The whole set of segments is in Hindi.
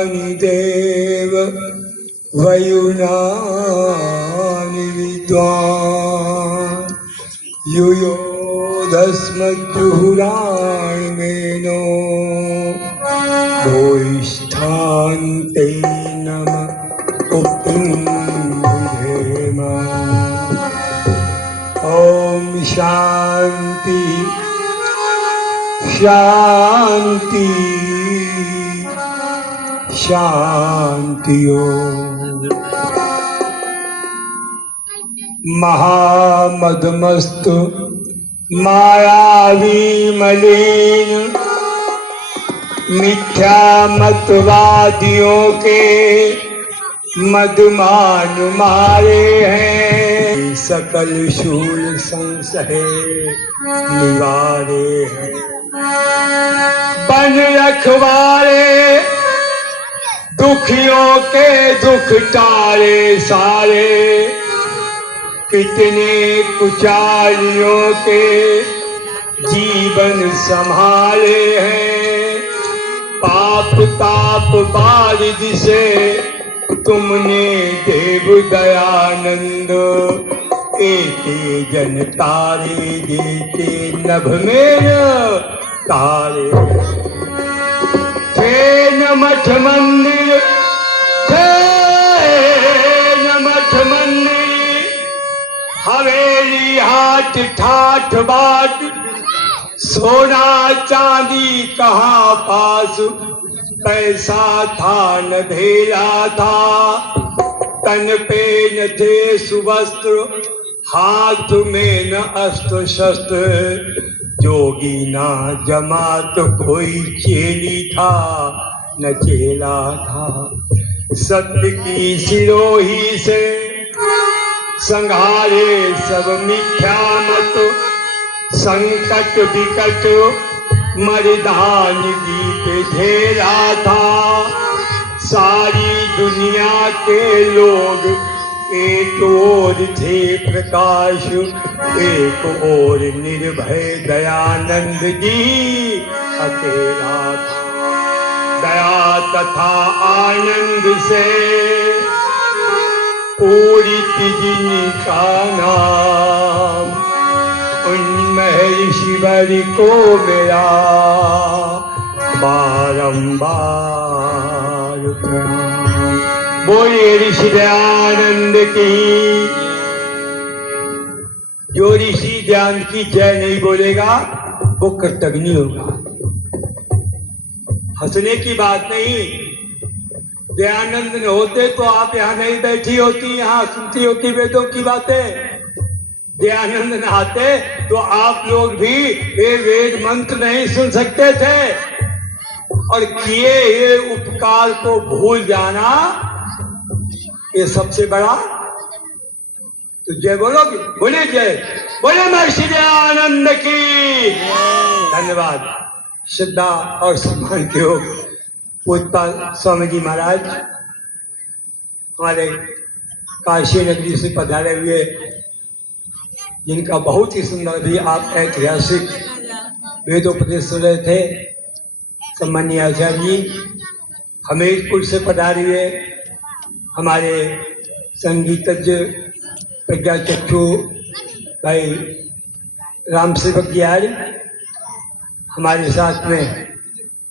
देव वयुनानि विद्वान् युयोधस्मज्जुहुराणमेनो भूयिष्ठान्ते नम उक्तिं विधेम। ॐ शान्ति शान्ति शांतियो। महामदमस्तु मायावी मलिन मिथ्या मतवादियों के मदमान मारे हैं, सकल शूल संशय निवारे हैं। बन रखवारे दुखियों के दुख टारे सारे, कितने कुचालियों के जीवन संभाले हैं। पाप ताप बारिद से तुमने देव दयानंद, एक जन तारे देते नभ में तारे। थे न मठ मंदिर, थे न मठ मंदिर, हवेली हाट ठाठ बाट, सोना चांदी कहाँ पास, पैसा था न धेरा था, तन पे न थे सुवस्त्र, हाथ में न अस्त्र शस्त्र। जोगी ना जमा तो कोई चेली था न चेला था। सत्य की सिरोही से संघारे सब मिथ्या मत, संकट विकट मर्दानगी पे घेरा था। सारी दुनिया के लोग एक ओर थे प्रकाश, एक ओर निर्भय दयानंद जी अकेला था। दया तथा आनंद से पूरित जिनका नाम, उन महर्षि वर को मेरा बारंबार प्रणाम। बोलिए ऋषि दयानंद की। जो ऋषि ज्ञान की जय नहीं बोलेगा वो कृतज्ञ होगा। हंसने की बात नहीं। दयानंद न होते तो आप यहाँ नहीं बैठी होती, यहाँ सुनती होती वेदों की बातें। दयानंद न आते तो आप लोग भी ये वेद मंत्र नहीं सुन सकते थे। और किए ये उपकार को भूल जाना ये सबसे बड़ा। तो जय बोलोगे? बोले जय, बोले महर्षि दयानंद की। धन्यवाद। श्रद्धा और सम्मान के हो पूज्यपाल स्वामी जी महाराज, हमारे काशी नगरी से पधारे हुए, जिनका बहुत ही सुंदर भी आप ऐतिहासिक वेदोपदेश सुन रहे थे। सम्मानीय आचार्य जी हमीरपुर से पधारे हुए हमारे संगीतज्ञ प्रज्ञा चक्षु भाई राम सेवक जी आए, हमारे साथ में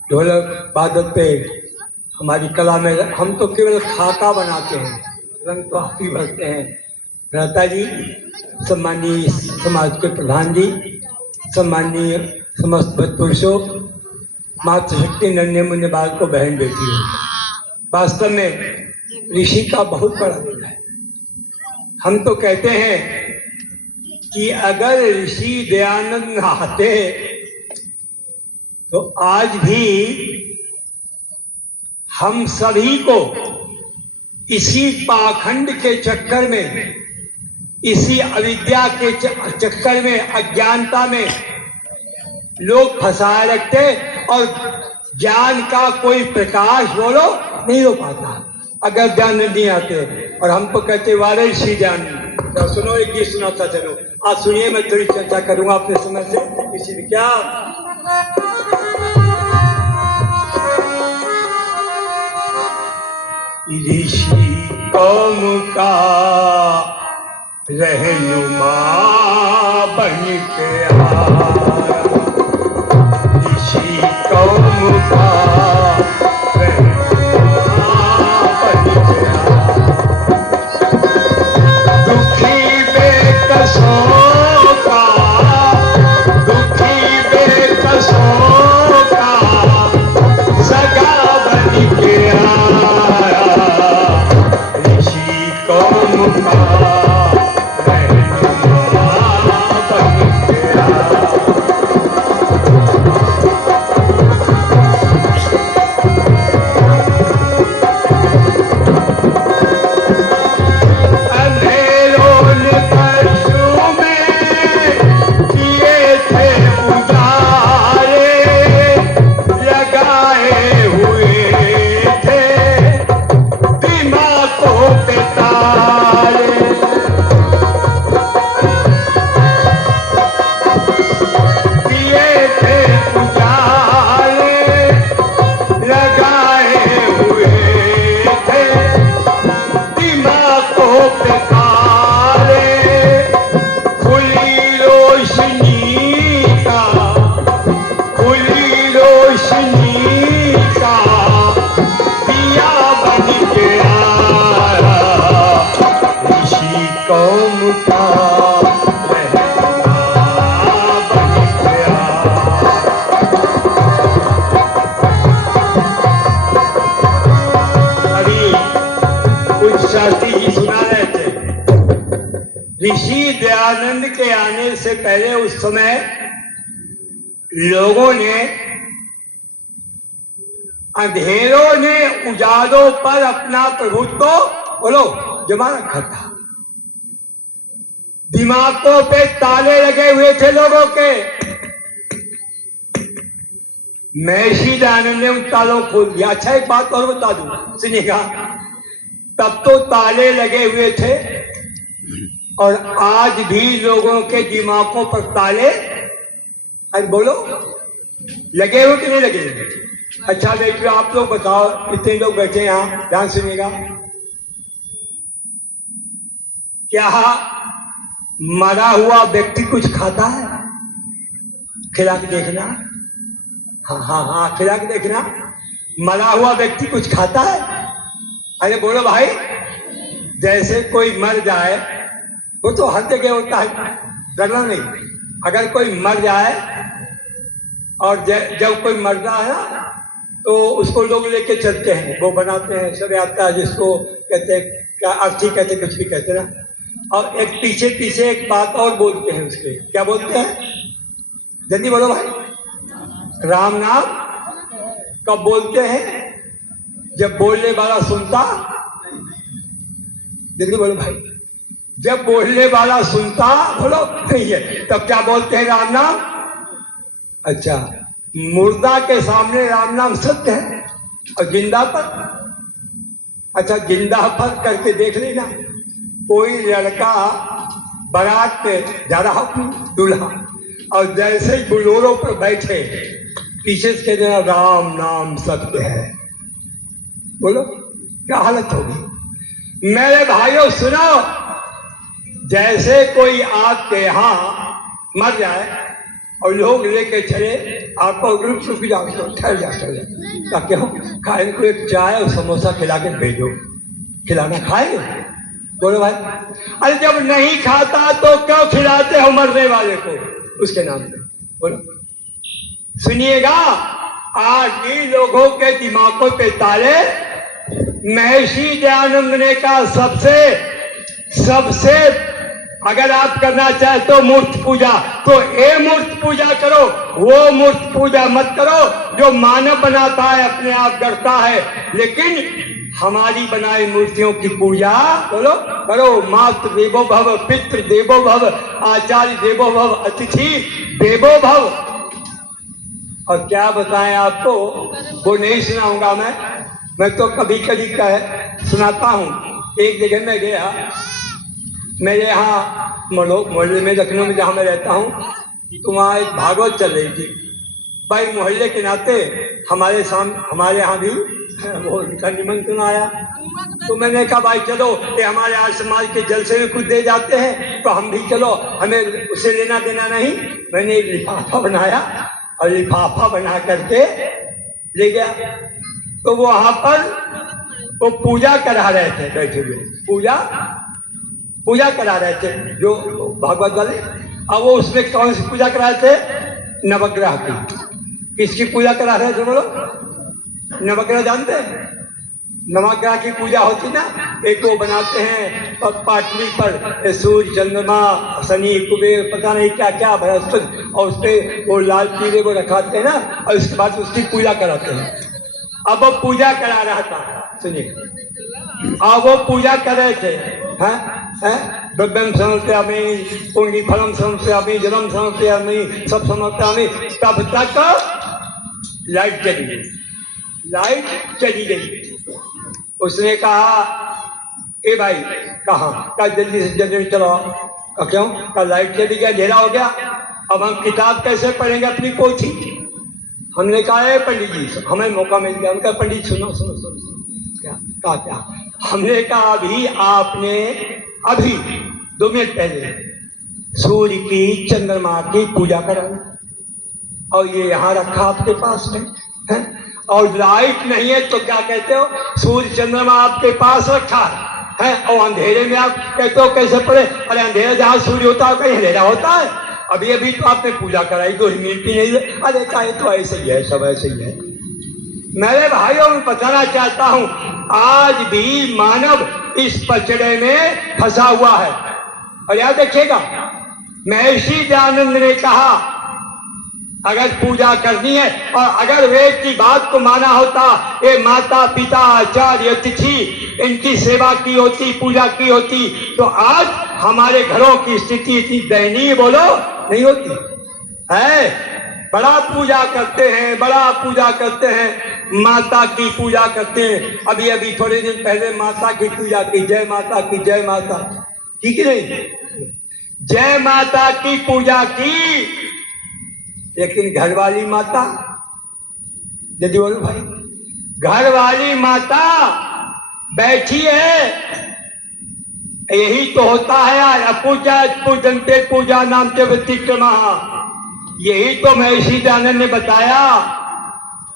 ढोलक वादक पे हमारी कला में हम तो केवल खाता बनाते हैं, रंग तो आप ही भरते हैं। भ्राता जी, सम्मानीय समाज के प्रधान जी, सम्मानीय समस्त भक्तपुरुषों, मातृशक्ति नन्हे मुन्ने बाल को बहन बेटी हो। वास्तव में ऋषि का बहुत बड़ा दिन है। हम तो कहते हैं कि अगर ऋषि दयानंद आते तो आज भी हम सभी को इसी पाखंड के चक्कर में, इसी अविद्या के चक्कर में, अज्ञानता में लोग फंसाए रखते और ज्ञान का कोई प्रकाश बोलो नहीं हो पाता अगर ध्यान नहीं आते। और हम तो कहते वाले ऋषि ज्ञान। तो सुनो एक गीत सुनाता चलो। आज सुनिए, मैं थोड़ी चर्चा करूंगा अपने समय से। किसी क्या ऋषि कौम का रहनुमा बन के आया, ऋषि कौम का रहनुमा बन के आया। दुखी बेकसों का, दुखी बेकसों का सगा बन के आया, ऋषि कौम का रहनुमा बन के आया। अंधेरों ने परसों में किए थे उजाले, लगाए हुए थे दिमागों पे ताले। किए थे उजाले, लगाए हुए थे दिमागों पे ताले। खुली रोशनी का, खुली रोशनी का दिया बन के आया, ऋषि कौम का रहनुमा बन के आया। अभी कुछ शास्त्री जी सुना रहे थे, ऋषि दयानंद के आने से पहले उस समय लोगों ने, अंधेरों ने उजालों पर अपना प्रभुत्व बोलो जमा रखा था। दिमागों पे ताले लगे हुए थे लोगों के। महर्षि दयानंद ने उन तालों को खोल दिया। अच्छा एक बात और बता दूं, सुनिएगा, तब तो ताले लगे हुए थे और आज भी लोगों के दिमागों पर ताले, अरे बोलो, लगे हुए कि नहीं लगे हुए? अच्छा देखिए, आप लोग बताओ, कितने लोग बैठे यहाँ, ध्यान सुनिएगा। क्या मरा हुआ व्यक्ति कुछ खाता है? खिला के देखना। हाँ हाँ हाँ, खिला के देखना। मरा हुआ व्यक्ति कुछ खाता है? अरे बोलो भाई, जैसे कोई मर जाए, वो तो हर जगह होता है, डरना नहीं। अगर कोई मर जाए और जब कोई मरता है ना, तो उसको लोग लेके चलते हैं, वो बनाते हैं सब आता है, जिसको कहते हैं क्या, अर्थी कहते, कुछ भी कहते हैं ना। और एक पीछे पीछे एक बात और बोलते हैं उसके, क्या बोलते हैं? जल्दी बोलो भाई। राम नाम कब बोलते हैं? जब बोलने वाला सुनता। जल्दी बोलो भाई। जब बोलने वाला सुनता, बोलो नहीं है, तब क्या बोलते हैं? राम नाम। अच्छा, मुर्दा के सामने राम नाम सत्य है और जिंदा पर, अच्छा जिंदा पर करके देख लेना। कोई लड़का बारात पे जा रहा हो, दूल्हा, और जैसे ही बुलोरों पर बैठे, पीछे से कह देना राम नाम सत्य है। बोलो क्या हालत होगी? मेरे भाइयों सुनो, जैसे कोई आपके यहाँ मर जाए और लोग लेके चले, आपको रुक जाओ, ठहर जा, ताकि हम खाए को एक चाय और समोसा खिला के भेजो। खिलाना खाए? बोलो भाई। अरे जब नहीं खाता तो क्यों खिलाते हो मरने वाले को उसके नाम पे? बोलो। सुनिएगा, आज भी लोगों के दिमागों पे ताले। महर्षि दयानंद ने कहा सबसे अगर आप करना चाहे तो मूर्ति पूजा, तो ये मूर्ति पूजा करो, वो मूर्ति पूजा मत करो जो मानव बनाता है, अपने आप करता है। लेकिन हमारी बनाई मूर्तियों की पूजा बोलो करो। मातृ देवो भव, पितृ देवो भव, आचार्य देवो भव, अतिथि देवो भव। और क्या बताएं आपको, वो नहीं सुनाऊंगा मैं तो कभी कभी सुनाता हूँ। एक जगह में गया, मेरे यहाँ मोहल्ले में, लखनऊ में जहाँ मैं रहता हूँ, तो वहाँ एक भागवत चल रही थी। भाई मोहल्ले के नाते हमारे यहाँ भी वो उनका निमंत्रण आया तो मैंने कहा भाई चलो, ये हमारे आज समाज के जलसे में कुछ दे जाते हैं तो हम भी चलो, हमें उसे लेना देना नहीं। मैंने एक लिफाफा बनाया और लिफाफा बना करके ले गया। तो वो वहां पर वो पूजा करा रहे थे, बैठे हुए पूजा करा रहे थे जो भागवत वाले। अब वो उसमें कौन सी पूजा करा रहे थे? नवग्रह की। किसकी पूजा करा रहे थे बोलो? नवग्रह जानते हैं? नवग्रह की पूजा होती ना, एक वो बनाते हैं पाटली पर सूर्य चंद्रमा शनि कुबेर पता नहीं क्या क्या बृहस्पति, और उसपे वो लाल पीले वो रखाते हैं ना, और उसके बाद उसकी पूजा कराते हैं। अब वो पूजा करा रहा था, सुनिए, अब वो पूजा कर रहे थे, द्रव्यम समर्पयामि, पुण्य फलम समर्पयामि, जलम समर्पयामि, सब समर्पयामि। तब तक लाइट चली गई। उसने कहा ए भाई कहाँ? कल जल्दी से जल्दी चलो। क्यों? कल लाइट चली गया, अंधेरा हो गया, अब हम किताब कैसे पढ़ेंगे अपनी पोथी? हमने कहा पंडित जी हमें मौका मिल गया। उनका पंडित सुनो सुनो सुनो, सुनो। क्या? हमने कहा अभी 2 मिनट पहले सूर्य की चंद्रमा की पूजा करा और ये यहाँ रखा आपके पास में है, और लाइट नहीं है तो क्या कहते हो? सूर्य चंद्रमा आपके पास रखा है और अंधेरे में आप कहते हो कैसे पड़े? अरे अंधेरा जहाँ सूर्य होता है कहीं अंधेरा होता है? अभी तो आपने पूजा कराई, 2 मिनट ही नहीं। अरे चाहे तो ऐसे ही है, सब ऐसे ही है। मेरे भाइयों में बताना चाहता हूं, आज भी मानव इस पचड़े में फंसा हुआ है। और याद देखिएगा, महर्षि दयानंद ने कहा अगर पूजा करनी है और अगर वेद की बात को माना होता, ये माता पिता आचार्य अतिथि इनकी सेवा की होती, पूजा की होती, तो आज हमारे घरों की स्थिति इतनी दयनीय बोलो नहीं होती है। बड़ा पूजा करते हैं, माता की पूजा करते हैं। अभी थोड़े दिन पहले माता की पूजा की, जय माता की, जय माता की कि नहीं? जय माता की पूजा की, लेकिन घरवाली माता, यदि बोलो भाई, घरवाली माता बैठी है, यही तो होता है यार। अपूजा पूजनते पूजा नाम के व्यतिक्रमा, यही तो महर्षि दयानंद ने बताया।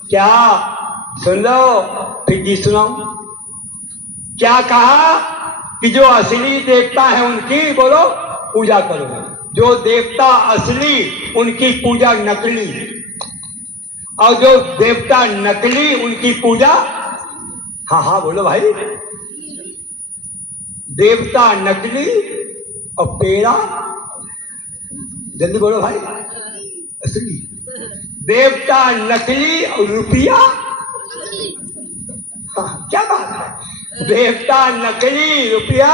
क्या? सुन लो, फिर जी सुनाओ। क्या कहा कि जो असली देवता है उनकी बोलो पूजा करो, जो देवता असली उनकी पूजा नकली, और जो देवता नकली उनकी पूजा, हाँ बोलो भाई, देवता नकली और पेड़ा, जल्दी बोलो भाई, असली। देवता नकली और रुपया, हाँ क्या बात है? देवता नकली, रुपया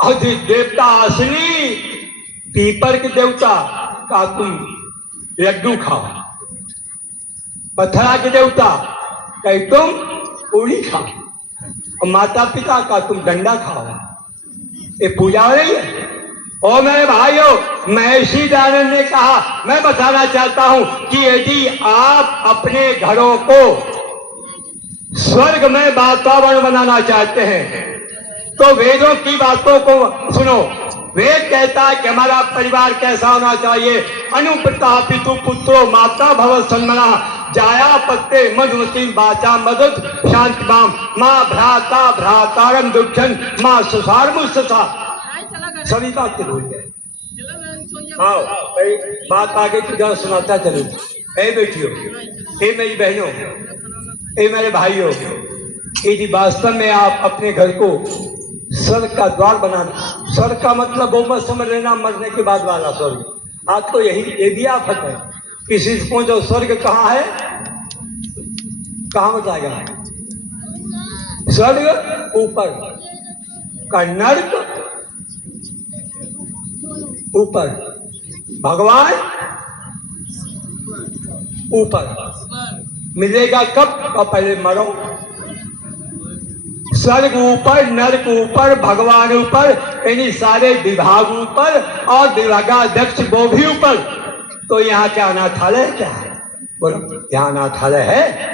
और देवता असली, पीपर के देवता का तुम लड्डू खाओ, पत्थरा के देवता कहीं तुम पूरी खाओ, और माता पिता का तुम डंडा खाओ। ये पूजा हो रही है। और मेरे भाइयों, महर्षि दयानंद ने कहा, मैं बताना चाहता हूं कि यदि आप अपने घरों को स्वर्ग में वातावरण बनाना चाहते हैं तो वेदों की बातों को सुनो। वेद कहता है कि हमारा परिवार कैसा होना चाहिए। अनुप्रता पितु पुत्रो माता भव सन्मना, जाया पत्ते मधुमती बाचा मदद शांति माम, माँ भ्राता भ्रातारम दुक्षण, माँ सुसार मुस्सा। सभी बात के भूल गए। आओ भाई, बात आगे तो जरा सुनाता चलो। हे बेटियों, हे मेरी बहनों, हे मेरे भाइयों, यदि वास्तव में आप अपने घर को स्वर्ग का द्वार बनाना, स्वर्ग का मतलब वो मत समझ लेना मरने के बाद वाला स्वर्ग। आपको ये भी आफत है, किसी से पूछो स्वर्ग कहाँ है, कहाँ बताएगा? स्वर्ग ऊपर का, नर्क ऊपर, भगवान ऊपर। मिलेगा कब? तो पहले मरो। स्वर्ग ऊपर, नर्क ऊपर, भगवान ऊपर, यानी सारे विभाग ऊपर, और विभागाध्यक्ष वो भी ऊपर। तो यहाँ क्या अनाथालय क्या है? बोलो, यहाँ अनाथालय है?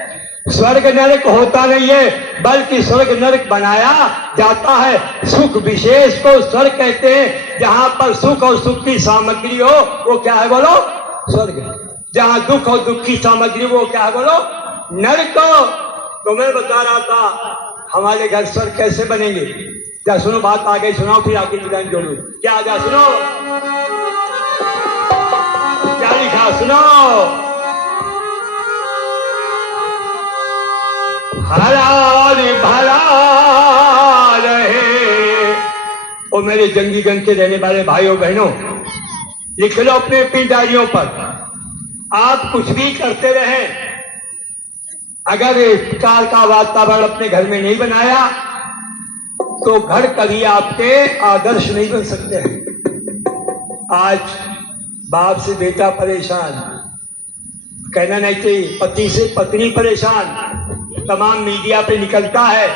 स्वर्ग नरक होता नहीं है, बल्कि स्वर्ग नरक बनाया जाता है। सुख विशेष को स्वर्ग कहते हैं। जहां पर सुख और सुख की सामग्री हो वो क्या है बोलो? स्वर्ग। जहां दुख और दुख की सामग्री वो क्या है बोलो? नरक। तो मैं बता रहा था हमारे घर स्वर्ग कैसे बनेंगे। क्या सुनो, बात आगे सुनाओ, फिर आगे की लाइन जोड़ो। क्या आ जा सुनो, क्या लिखा सुनो। हरा भरा रहे। ओ मेरे जंगीगंज के रहने वाले भाइयों बहनों, लिख लो अपने अपनी डायरियों पर। आप कुछ भी करते रहे, अगर इस प्रकार का वातावरण अपने घर में नहीं बनाया तो घर कभी आपके आदर्श नहीं बन सकते हैं। आज बाप से बेटा परेशान, कहना नहीं चाहिए, पति से पत्नी परेशान, तमाम मीडिया पे निकलता है।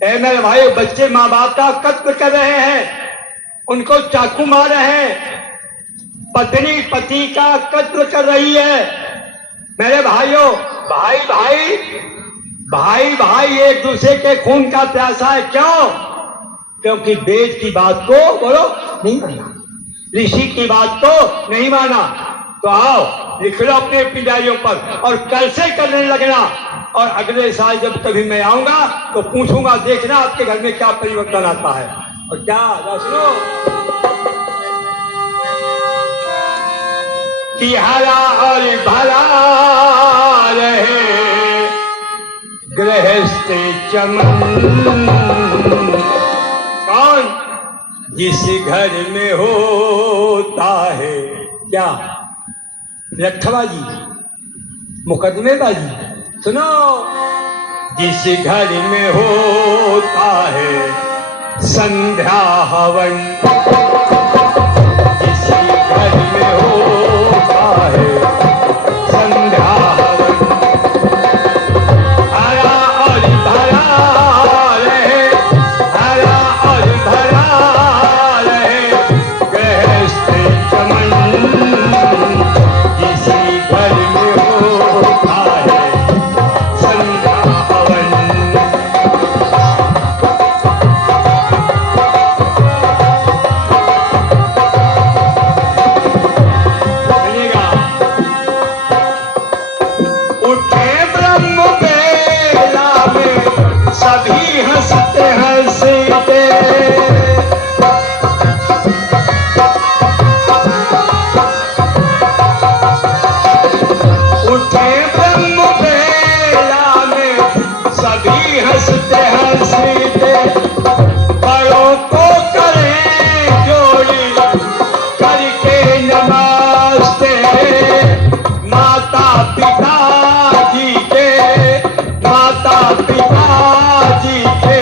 ऐ मेरे भाई, बच्चे माँ बाप का कत्ल कर रहे हैं, उनको चाकू मार रहे हैं, पत्नी पति का कत्ल कर रही है। मेरे भाइयों, भाई भाई भाई भाई एक दूसरे के खून का प्यासा है। क्यों? क्योंकि वेद की बात को बोलो नहीं माना, ऋषि की बात को नहीं माना। तो आओ लिख लो अपने अपनी डायरियों पर और कल से करने लगना। और अगले साल जब कभी मैं आऊंगा तो पूछूंगा, देखना आपके घर में क्या परिवर्तन आता है। और क्या सुनो कि हरा और भरा रहे गृहस्थ चमन। कौन? जिस घर में होता है क्या? रखवाजी, मुकदमेबाजी। सुनो, जिस घर में होता है संध्या हवन, जिस घर में होता है संध्या हवन, हरा और भरा रहे, हरा और भरा रहे गृहस्थ चमन। जिस घर में होता है संध्या हवन। उठे ब्रह्म बेला में सभी हंसते हंसते, उठे ब्रह्म बेला में सभी हंसते हंसते, बड़ों को करें जोड़ी करके नमस्ते। माता पिता जी के, माता पिता जी के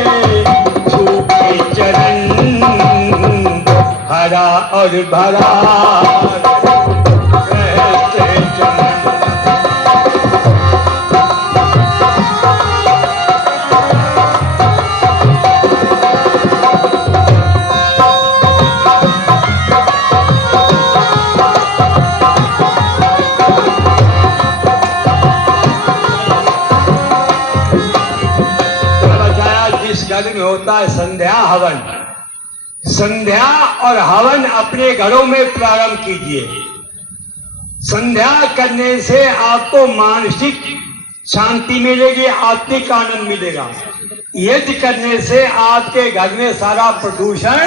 छूके चरण, हरा और भरा रहते चरण। घर में होता है संध्या हवन। संध्या और हवन अपने घरों में प्रारंभ कीजिए। संध्या करने से आपको मानसिक शांति मिलेगी, आत्मिक आनंद मिलेगा। यज्ञ करने से आपके घर में सारा प्रदूषण